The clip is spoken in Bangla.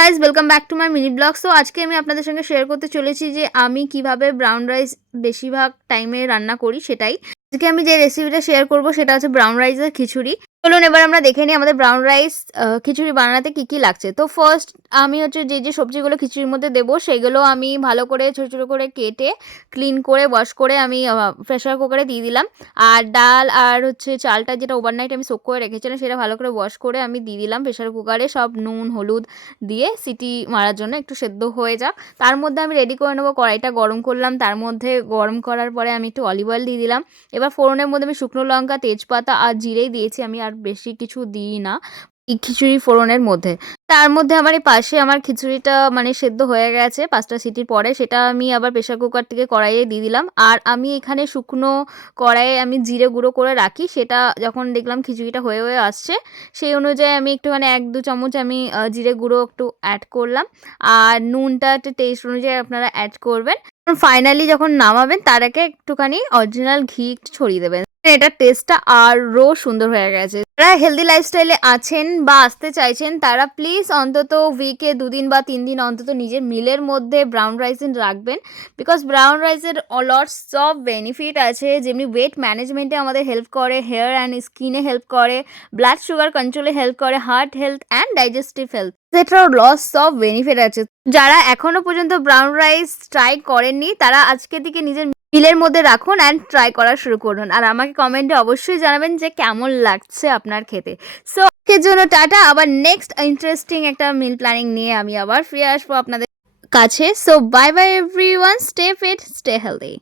Guys, welcome back to my mini blog. So আজকে আমি আপনাদের সঙ্গে শেয়ার করতে চলেছি যে আমি কিভাবে ব্রাউন রাইস বেশিরভাগ টাইমে রান্না করি সেটাই। আজকে আমি যে রেসিপিটা শেয়ার করব সেটা হচ্ছে ব্রাউন রাইসের খিচুড়ি। চলুন এবার আমরা দেখে নিই আমাদের ব্রাউন রাইস খিচুড়ি বানাতে কি কি লাগছে। তো ফার্স্ট আমি হচ্ছে যে সবজিগুলো খিচুড়ির মধ্যে দেবো সেগুলো আমি ভালো করে ছোটো ছোটো করে কেটে ক্লিন করে ওয়াশ করে আমি প্রেসার কুকারে দিয়ে দিলাম। আর ডাল আর হচ্ছে চালটা যেটা ওভারনাইট আমি সোক করে রেখেছিলাম সেটা ভালো করে ওয়াশ করে আমি দিয়ে দিলাম প্রেসার কুকারে, সব নুন হলুদ দিয়ে সিটি মারার জন্য একটু সেদ্ধ হয়ে যাক। তার মধ্যে আমি রেডি করে নেবো, কড়াইটা গরম করলাম, তার মধ্যে গরম করার পরে আমি একটু অলিভ অয়েল দিয়ে দিলাম। এবার ফোড়নের মধ্যে আমি শুকনো লঙ্কা, তেজপাতা আর জিরেই দিয়েছি, আমি আর বেশি কিছু দিই না এই খিচুড়ি ফোড়নের মধ্যে। তার মধ্যে আমার এই পাশে আমার খিচুড়িটা মানে সেদ্ধ হয়ে গেছে 5টা সিটির পরে, সেটা আমি আবার প্রেসার কুকার থেকে কড়াইয়ে দিয়ে দিলাম। আর আমি এখানে শুকনো কড়াইয়ে আমি জিরে গুঁড়ো করে রাখি, সেটা যখন দেখলাম খিচুড়িটা হয়ে হয়ে আসছে সেই অনুযায়ী আমি একটুখানি 1-2 চামচ আমি জিরে গুঁড়ো একটু অ্যাড করলাম। আর নুনটা একটু টেস্ট অনুযায়ী আপনারা অ্যাড করবেন। ফাইনালি যখন নামাবেন তার আগে একটুখানি অরিজিনাল ঘি একটু ছড়িয়ে দেবেন, এটার টেস্টটা আরও সুন্দর হয়ে গেছে। যারা হেলদি লাইফস্টাইলে আছেন বা আসতে চাইছেন তারা প্লিজ অন্তত উইকে 2 দিন বা 3 দিন অন্তত নিজের মিলের মধ্যে ব্রাউন রাইস রাখবেন। বিকজ ব্রাউন রাইসের লটস অফ বেনিফিট আছে, যেমনি ওয়েট ম্যানেজমেন্টে আমাদের হেল্প করে, হেয়ার অ্যান্ড স্কিনে হেল্প করে, ব্লাড সুগার কন্ট্রোলে হেল্প করে, heart health and digestive health এটারও লস অফ বেনিফিট আছে। যারা এখনো পর্যন্ত ব্রাউন রাইস ট্রাই করেননি তারা আজকে থেকে নিজের মিলের মধ্যে রাখুন অ্যান্ড ট্রাই করা শুরু করুন। আর আমাকে কমেন্টে অবশ্যই জানাবেন যে কেমন লাগছে আপনার খেতে। সো আজকের জন্য টাটা, আবার নেক্সট ইন্টারেস্টিং একটা মিল প্ল্যানিং নিয়ে আমি আবার ফিরে আসবো আপনাদের কাছে। So bye bye everyone, stay fit, stay healthy.